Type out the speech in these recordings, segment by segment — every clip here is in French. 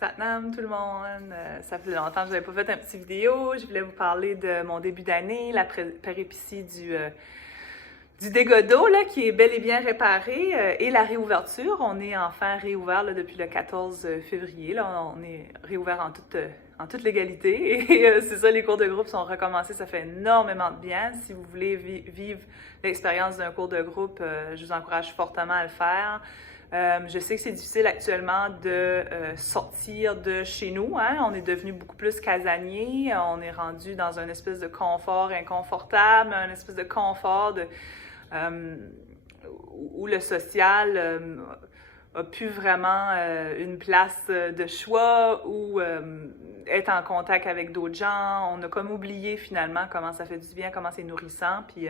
Satnam tout le monde! Ça faisait longtemps que je n'avais pas fait un petit vidéo. Je voulais vous parler de mon début d'année, la péripétie du dégât d'eau là, qui est bel et bien réparé et la réouverture. On est enfin réouvert là, depuis le 14 février. Là, on est réouvert en toute légalité et c'est ça, les cours de groupe sont recommencés. Ça fait énormément de bien. Si vous voulez vivre l'expérience d'un cours de groupe, je vous encourage fortement à le faire. Je sais que c'est difficile actuellement de sortir de chez nous. Hein? On est devenu beaucoup plus casanier. On est rendu dans une espèce de confort inconfortable, un espèce de confort où le social a plus vraiment une place de choix ou être en contact avec d'autres gens. On a comme oublié finalement comment ça fait du bien, comment c'est nourrissant. Puis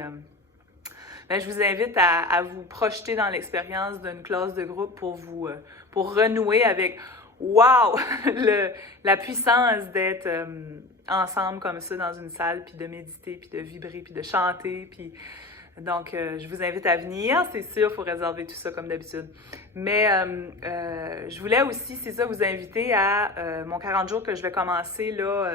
je vous invite à vous projeter dans l'expérience d'une classe de groupe pour renouer avec wow! La puissance d'être ensemble comme ça dans une salle, puis de méditer, puis de vibrer, puis de chanter. Puis donc, je vous invite à venir. C'est sûr, il faut réserver tout ça comme d'habitude. Mais je voulais aussi, c'est ça, vous inviter à mon 40 jours que je vais commencer là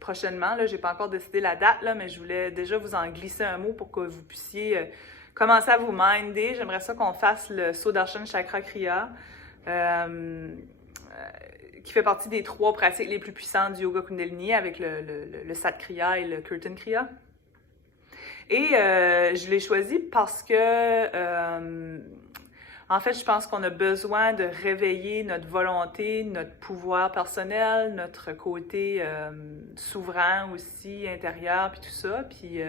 prochainement. Je n'ai pas encore décidé la date, là, mais je voulais déjà vous en glisser un mot pour que vous puissiez commencer à vous minder. J'aimerais ça qu'on fasse le Sudarshan Chakra Kriya, qui fait partie des 3 pratiques les plus puissantes du Yoga Kundalini avec le Sat Kriya et le Kirtan Kriya. Et je l'ai choisi parce que, en fait, je pense qu'on a besoin de réveiller notre volonté, notre pouvoir personnel, notre côté souverain aussi, intérieur, puis tout ça. Puis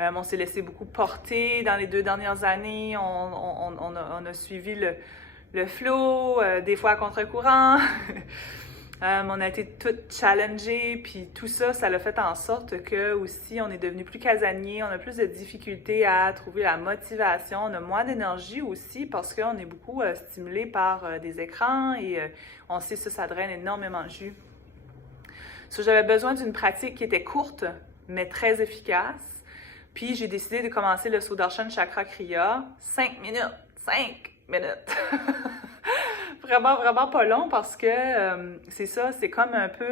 on s'est laissé beaucoup porter dans les 2 dernières années. On a suivi le flow, des fois à contre-courant. On a été toutes challengées, puis tout ça, ça l'a fait en sorte que aussi on est devenu plus casanier, on a plus de difficultés à trouver la motivation, on a moins d'énergie aussi parce qu'on est beaucoup stimulé par des écrans et on sait que ça draine énormément de jus. So, j'avais besoin d'une pratique qui était courte, mais très efficace. Puis j'ai décidé de commencer le Sudarshan Chakra Kriya, 5 minutes, 5 minutes. Vraiment, vraiment pas long parce que c'est ça, c'est comme un peu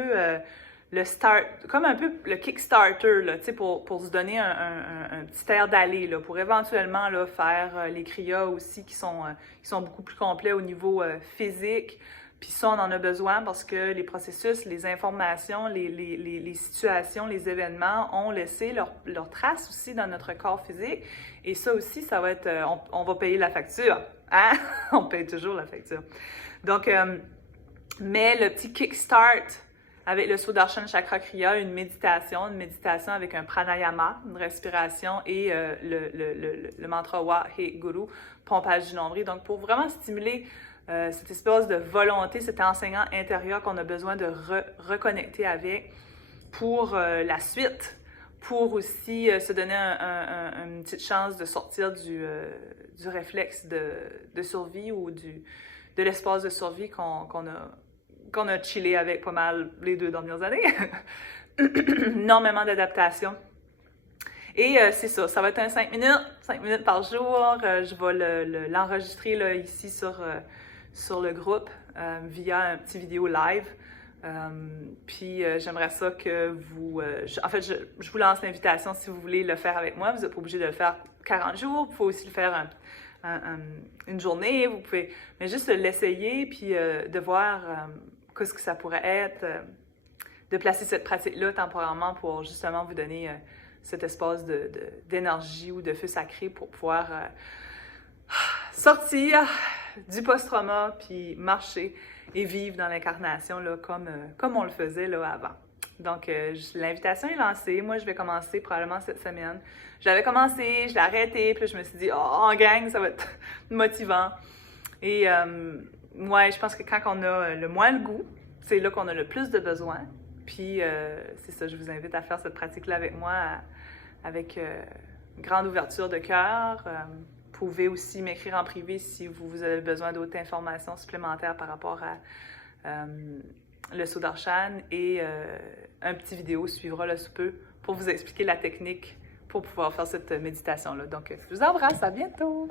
le start, comme un peu le Kickstarter, là, pour se donner un petit air d'aller, là, pour éventuellement là, faire les kriyas aussi qui sont beaucoup plus complets au niveau physique. Puis ça, on en a besoin parce que les processus, les informations, les situations, les événements ont laissé leur trace aussi dans notre corps physique. Et ça aussi, ça va être, on va payer la facture. Hein? On paye toujours la facture. Donc, mais le petit kickstart avec le Sudarshan Chakra Kriya, une méditation avec un pranayama, une respiration et le mantra Wa He Guru, pompage du nombril. Donc, pour vraiment stimuler cette espèce de volonté, cet enseignant intérieur qu'on a besoin de reconnecter avec pour la suite, pour aussi se donner une petite chance de sortir du réflexe de survie ou de l'espace de survie qu'on a chillé avec pas mal les 2 dernières années. Énormément d'adaptation. Et c'est ça, ça va être un 5 minutes par jour. Je vais l'enregistrer là, ici sur le groupe via un petit vidéo live. Puis j'aimerais ça que vous... en fait, je vous lance l'invitation si vous voulez le faire avec moi. Vous n'êtes pas obligé de le faire 40 jours. Vous pouvez aussi le faire une journée. Vous pouvez... Mais juste l'essayer, puis de voir qu'est-ce que ça pourrait être. De placer cette pratique-là temporairement pour justement vous donner cet espace d'énergie ou de feu sacré pour pouvoir sortir du post-trauma, puis marcher et vivre dans l'incarnation là, comme on le faisait là, avant. Donc, l'invitation est lancée. Moi, je vais commencer probablement cette semaine. Je l'avais commencé, je l'ai arrêté, puis là, je me suis dit, oh, en gang, ça va être motivant. Et ouais, je pense que quand on a le moins le goût, c'est là qu'on a le plus de besoin. Puis, c'est ça, je vous invite à faire cette pratique-là avec moi, avec grande ouverture de cœur. Vous pouvez aussi m'écrire en privé si vous avez besoin d'autres informations supplémentaires par rapport à le Sudarshan et un petit vidéo suivra là sous peu pour vous expliquer la technique pour pouvoir faire cette méditation-là. Donc, je vous embrasse, à bientôt!